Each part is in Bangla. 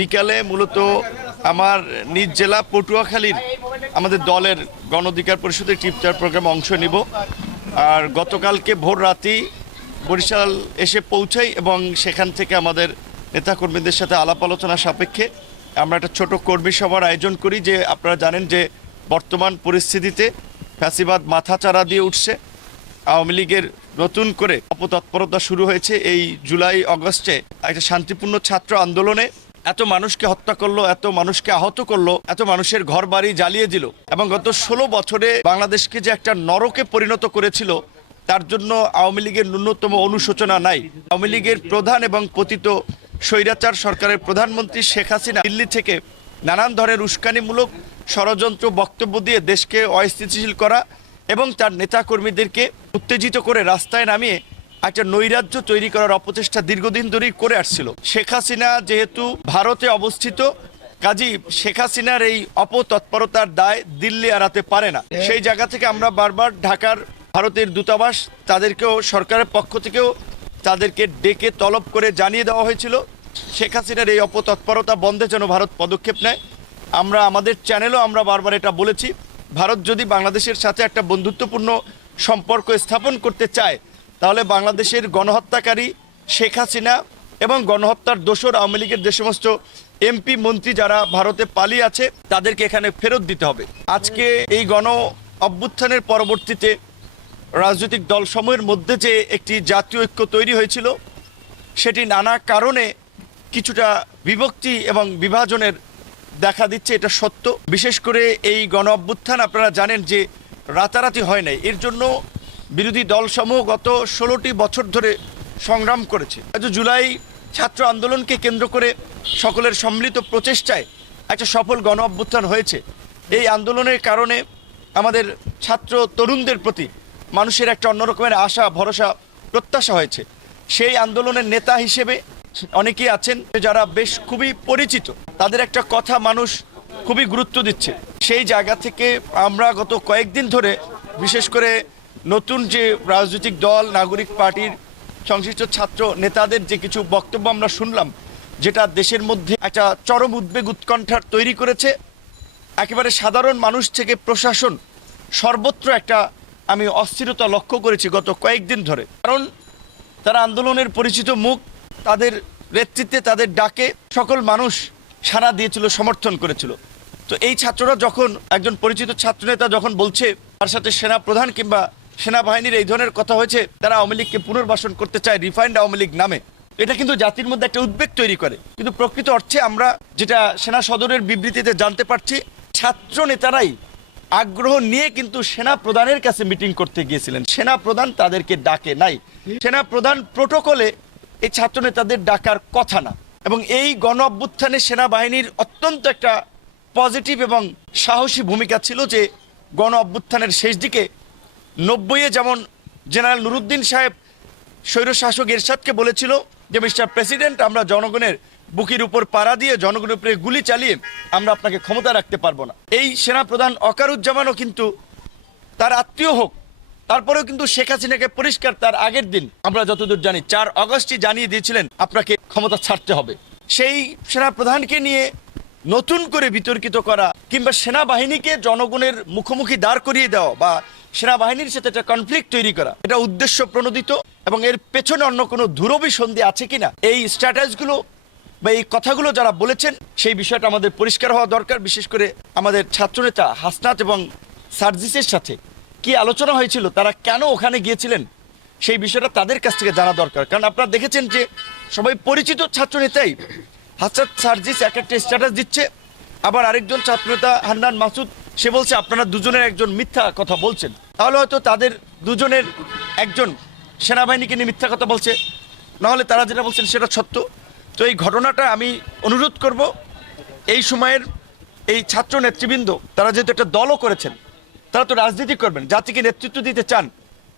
বিকালে মূলত আমার নিজ জেলা পটুয়াখালীর আমাদের দলের গণ অধিকার পরিষদের টিপটার প্রোগ্রামে অংশ নিব। আর গতকালকে ভোর রাতেই বরিশাল এসে পৌঁছাই এবং সেখান থেকে আমাদের নেতাকর্মীদের সাথে আলাপ আলোচনা সাপেক্ষে আমরা একটা ছোট কর্মী সভার আয়োজন করি যে আপনারা জানেন যে বর্তমান পরিস্থিতিতে ফ্যাসিবাদ মাথাচাড়া দিয়ে উঠছে। আওয়ামী লীগের নতুন করে অপতৎপরতা শুরু হয়েছে। এই জুলাই, অগস্টে একটা শান্তিপূর্ণ ছাত্র আন্দোলনে এত মানুষকে হত্যা করল, এত মানুষকে আহত করল, এত মানুষের ঘর বাড়ি জ্বালিয়ে দিল এবং গত ষোলো বছরে বাংলাদেশকে যে একটা নরকে পরিণত করেছিল, তার জন্য আওয়ামী লীগের ন্যূনতম অনুশোচনা নাই। আওয়ামী লীগের প্রধান এবং পতিত স্বৈরাচার সরকারের প্রধানমন্ত্রী শেখ হাসিনা দিল্লি থেকে নানান ধরনের উস্কানিমূলক ষড়যন্ত্র বক্তব্য দিয়ে দেশকে অস্থিতিশীল করা এবং তার নেতাকর্মীদেরকে উত্তেজিত করে রাস্তায় নামিয়ে একটা নৈরাজ্য তৈরি করার অপচেষ্টা দীর্ঘদিন ধরেই করে আসছিল। শেখ হাসিনা যেহেতু ভারতে অবস্থিত, কাজী শেখ হাসিনার এই অপতৎপরতার দায় দিল্লি এড়াতে পারে না। সেই জায়গা থেকে আমরা বারবার ঢাকার ভারতের দূতাবাস তাদেরকেও, সরকারের পক্ষ থেকেও তাদেরকে ডেকে তলব করে জানিয়ে দেওয়া হয়েছিল, শেখ হাসিনার এই অপতৎপরতা বন্ধে যেন ভারত পদক্ষেপ নেয়। আমরা, আমাদের চ্যানেলও আমরা বারবার এটা বলেছি, ভারত যদি বাংলাদেশের সাথে একটা বন্ধুত্বপূর্ণ সম্পর্ক স্থাপন করতে চায় তাহলে বাংলাদেশের গণহত্যাকারী শেখ হাসিনা এবং গণহত্যার দোসর আওয়ামী লীগের যে সমস্ত এমপি, মন্ত্রী যারা ভারতে পালিয়ে আছে, তাদেরকে এখানে ফেরত দিতে হবে। আজকে এই গণ অভ্যুত্থানের পরবর্তীতে রাজনৈতিক দলসমূহের মধ্যে যে একটি জাতীয় ঐক্য তৈরি হয়েছিল, সেটি নানা কারণে কিছুটা বিভক্তি এবং বিভাজনের দেখা দিচ্ছে, এটা সত্য। বিশেষ করে এই গণ অভ্যুত্থান, আপনারা জানেন যে রাতারাতি হয় নাই। এর জন্য বিরোধী দলসমূহ গত ষোলোটি বছর ধরে সংগ্রাম করেছে। আজ জুলাই ছাত্র আন্দোলনকে কেন্দ্র করে সকলের সম্মিলিত প্রচেষ্টায় একটা সফল গণ অভ্যুত্থান হয়েছে। এই আন্দোলনের কারণে আমাদের ছাত্র তরুণদের প্রতি মানুষের একটা অন্যরকমের আশা, ভরসা, প্রত্যাশা হয়েছে। সেই আন্দোলনের নেতা হিসেবে অনেকেই আছেন যারা বেশ খুবই পরিচিত। তাদের একটা কথা মানুষ খুবই গুরুত্ব দিচ্ছে। সেই জায়গা থেকে আমরা গত কয়েকদিন ধরে বিশেষ করে নতুন যে রাজনৈতিক দল, নাগরিক পার্টির সংশ্লিষ্ট ছাত্র নেতাদের যে কিছু বক্তব্য আমরা শুনলাম, যেটা দেশের মধ্যে একটা চরম উদ্বেগ উৎকণ্ঠার তৈরি করেছে, একেবারে সাধারণ মানুষ থেকে প্রশাসন সর্বত্র একটা আমি অস্থিরতা লক্ষ্য করেছি গত কয়েকদিন ধরে। কারণ তারা আন্দোলনের পরিচিত মুখ, তাদের নেতৃত্বে তাদের ডাকে সকল মানুষ সাড়া দিয়েছিল, সমর্থন করেছিল। তো এই ছাত্ররা যখন, একজন পরিচিত ছাত্রনেতা যখন বলছে, তার সাথে সেনা প্রধান কিংবা সেনাবাহিনীর এই ধরনের কথা হয়েছে, তারা আওয়ামী লীগকে পুনর্বাসন করতে চায় রিফাইন্ড আওয়ামী লীগ নামে। এটা কিন্তু জাতির মধ্যে একটা উদ্বেগ তৈরি করে। কিন্তু প্রকৃত অর্থে আমরা যেটা সেনা সদরের বিবৃতিতে জানতে পারছি, ছাত্র নেতারাই আগ্রহ নিয়ে কিন্তু সেনা প্রধানের কাছে মিটিং করতে গিয়েছিলেন। সেনা প্রধান তাদেরকে ডাকে নাই। সেনা প্রধান প্রোটোকলে এই ছাত্র নেতাদের ডাকার কথা না। এবং এই গণ অভ্যুত্থানে সেনাবাহিনীর অত্যন্ত একটা পজিটিভ এবং সাহসী ভূমিকা ছিল যে গণ অভ্যুত্থানের শেষ দিকে নব্বইয়ে যেমন জেনারেল নুরুদ্দিন সাহেব স্বৈরশাসক এরশাদকে বলেছিল যে, মিস্টার প্রেসিডেন্ট, আমরা জনগণের বুকির উপর পাড়া দিয়ে জনগণের উপরে গুলি চালিয়ে আমরা আপনাকে ক্ষমতা রাখতে পারব না। এই সেনাপ্রধান অকারুজ্জামানও কিন্তু তার আত্মীয় হোক, তারপরেও কিন্তু শেখ হাসিনাকে পরিষ্কার তার আগের দিন, আমরা যতদূর জানি, চার অগস্টই জানিয়ে দিয়েছিলেন, আপনাকে ক্ষমতা ছাড়তে হবে। সেই সেনাপ্রধানকে নিয়ে নতুন করে বিতর্কিত করা কিংবা সেনাবাহিনীকে জনগণের মুখোমুখি দাঁড় করিয়ে দেওয়া বা সেনাবাহিনীর সাথে একটা কনফ্লিক্ট তৈরি করা। এটা উদ্দেশ্য প্রণোদিত এবং এর পেছনে অন্য কোনো ধুরবিসন্ধি আছে কিনা, এই স্ট্যাটাসগুলো বা এই কথাগুলো যারা বলেছেন, সেই বিষয়টা আমাদের পরিষ্কার হওয়া দরকার, বিশেষ করে আমাদের ছাত্রনেতা হাসনাত এবং সার্জিসের সাথে। কি আলোচনা হয়েছিল, তারা কেন ওখানে গিয়েছিলেন, সেই বিষয়টা তাদের কাছ থেকে জানা দরকার। কারণ আপনারা দেখেছেন যে সবাই পরিচিত ছাত্রনেতাই। হাসনাত সার্জিস এক একটা স্ট্যাটাস দিচ্ছে, আবার আরেকজন ছাত্রনেতা হান্নান মাসুদ সে বলছে, আপনারা দুজনের একজন মিথ্যা কথা বলছেন। তাহলে হয়তো তাদের দুজনের একজন সেনাবাহিনীকে নিয়ে মিথ্যা কথা বলছে। নাহলে তারা যেটা বলছেন সেটা সত্য। তো এই ঘটনাটা আমি অনুরোধ করব, এই সময়ের এই ছাত্র নেতৃবৃন্দ, তারা যেহেতু একটা দলও করেছেন, তারা তো রাজনীতি করবেন, জাতিকে নেতৃত্ব দিতে চান,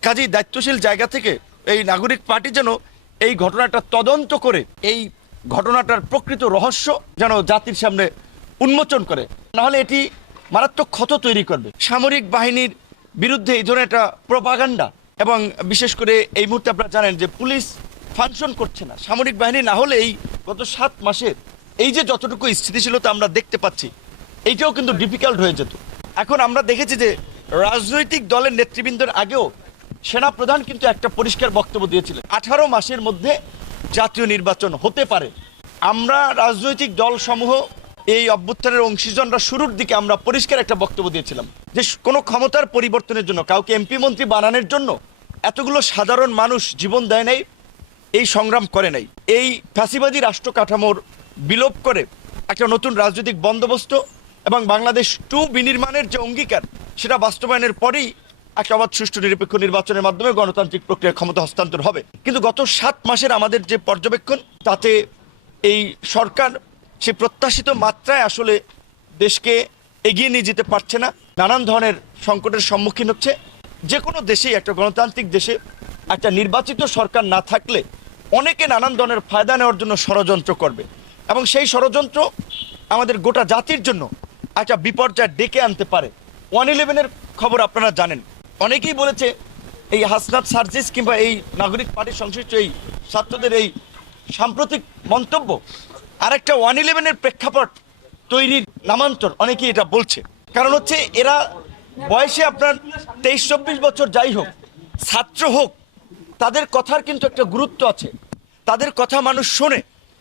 কাজেই দায়িত্বশীল জায়গা থেকে এই নাগরিক পার্টি যেন এই ঘটনাটা তদন্ত করে, এই ঘটনাটার প্রকৃত রহস্য যেন জাতির সামনে উন্মোচন করে। নাহলে এটি মারাত্মক ক্ষত তৈরি করবে। সামরিক বাহিনীর বিরুদ্ধে এই ধরনের একটা প্রপাগান্ডা এবং বিশেষ করে এই মুহূর্তে আপনারা জানেন যে পুলিশ ফাংশন করছে না। সামরিক বাহিনী না হলে এই গত সাত মাসে এই যে যতটুকু স্থিতিশীলতা আমরা দেখতে পাচ্ছি, এইটাও কিন্তু ডিফিকাল্ট হয়ে যেত। এখন আমরা দেখেছি যে রাজনৈতিক দলের নেতৃবৃন্দের আগেও সেনাপ্রধান কিন্তু একটা পরিষ্কার বক্তব্য দিয়েছিলেন। আঠারো মাসের মধ্যে জাতীয় নির্বাচন হতে পারে। আমরা রাজনৈতিক দলসমূহ এই অভ্যুত্থানের অংশীজনরা শুরুর দিকে আমরা পরিষ্কার একটা বক্তব্য দিয়েছিলাম যে কোনো ক্ষমতার পরিবর্তনের জন্য, কাউকে এমপি মন্ত্রী বানানোর জন্য এতগুলো সাধারণ মানুষ জীবন দেয় নাই, এই সংগ্রাম করে নাই। এই ফ্যাসিবাদী রাষ্ট্র কাঠামোর বিলোপ করে একটা নতুন রাজনৈতিক বন্দোবস্ত এবং বাংলাদেশ টু বিনির্মাণের যে অঙ্গীকার, সেটা বাস্তবায়নের পরেই একটা অবাধ সুষ্ঠু নিরপেক্ষ নির্বাচনের মাধ্যমে গণতান্ত্রিক প্রক্রিয়া ক্ষমতা হস্তান্তর হবে। কিন্তু গত সাত মাসের আমাদের যে পর্যবেক্ষণ, তাতে এই সরকার সে প্রত্যাশিত মাত্রায় আসলে দেশকে এগিয়ে নিয়ে যেতে পারছে না। নানান ধরনের সংকটের সম্মুখীন হচ্ছে। যে কোনো দেশেই, একটা গণতান্ত্রিক দেশে একটা নির্বাচিত সরকার না থাকলে অনেকে নানান ধরনের ফায়দা নেওয়ার জন্য ষড়যন্ত্র করবে। এবং সেই ষড়যন্ত্র আমাদের গোটা জাতির জন্য একটা বিপর্যয় ডেকে আনতে পারে। ওয়ান ইলেভেনের খবর আপনারা জানেন। অনেকেই বলেছে, এই হাসনাত সার্জিস কিংবা এই নাগরিক পার্টির সংশ্লিষ্ট এই ছাত্রদের এই সাম্প্রতিক মন্তব্য আরেকটা ওয়ান ইলেভেনের প্রেক্ষাপট তৈরির নামান্তর, অনেকেই এটা বলছে। কারণ হচ্ছে এরা বয়সে আপনার তেইশ চব্বিশ বছর যাই হোক, ছাত্র হোক, তাদের কথার কিন্তু একটা গুরুত্ব আছে। তাদের কথা মানুষ শোনে।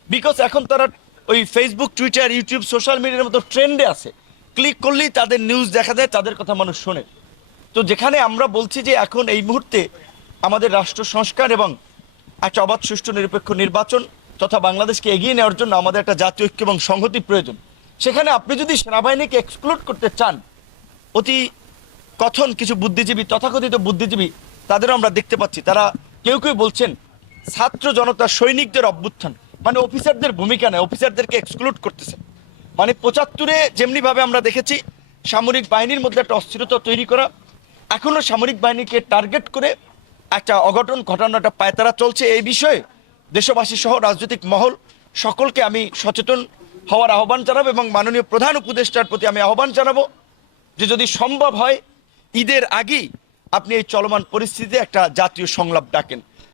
বিকজ এখন তারা ওই ফেসবুক টুইটার ইউটিউব সোশ্যাল মিডিয়ার মতো ট্রেন্ডে আছে। ক্লিক করলেই তাদের নিউজ দেখা যায় তাদের কথা মানুষ শোনে। তো যেখানে আমরা বলছি যে এখন এই মুহূর্তে আমাদের রাষ্ট্র সংস্কার এবং একটা অবাধ, সুষ্ঠু, নিরপেক্ষ নির্বাচন তথা বাংলাদেশকে এগিয়ে নেওয়ার জন্য আমাদের একটা জাতীয় ঐক্য এবং সংহতি প্রয়োজন। সেখানে আপনি যদি সেনাবাহিনীকে এক্সক্লুড করতে চান, অতি কথন কিছু বুদ্ধিজীবী, তথাকথিত বুদ্ধিজীবী, তাদেরও আমরা দেখতে পাচ্ছি। তারা কেউ কেউ বলছেন, ছাত্র জনতা সৈনিকদের অভ্যুত্থান মানে অফিসারদের ভূমিকা নেয় অফিসারদেরকে এক্সক্লুড করতেছে। মানে পঁচাত্তরে যেমনিভাবে আমরা দেখেছি, সামরিক বাহিনীর মধ্যে একটা অস্থিরতা তৈরি করা এখনও সামরিক বাহিনীকে টার্গেট করে একটা অঘটন, ঘটানোটা পায়তারা চলছে। এই বিষয়ে দেশবাসী সহ রাজনৈতিক মহল সকলকে আমি সচেতন হওয়ার আহ্বান জানাব এবং মাননীয় প্রধান উপদেষ্টার প্রতি আমি আহ্বান জানাব যে যদি সম্ভব হয়, ঈদের আগেই আপনি এই চলমান পরিস্থিতিতে একটা জাতীয় সংলাপ ডাকেন।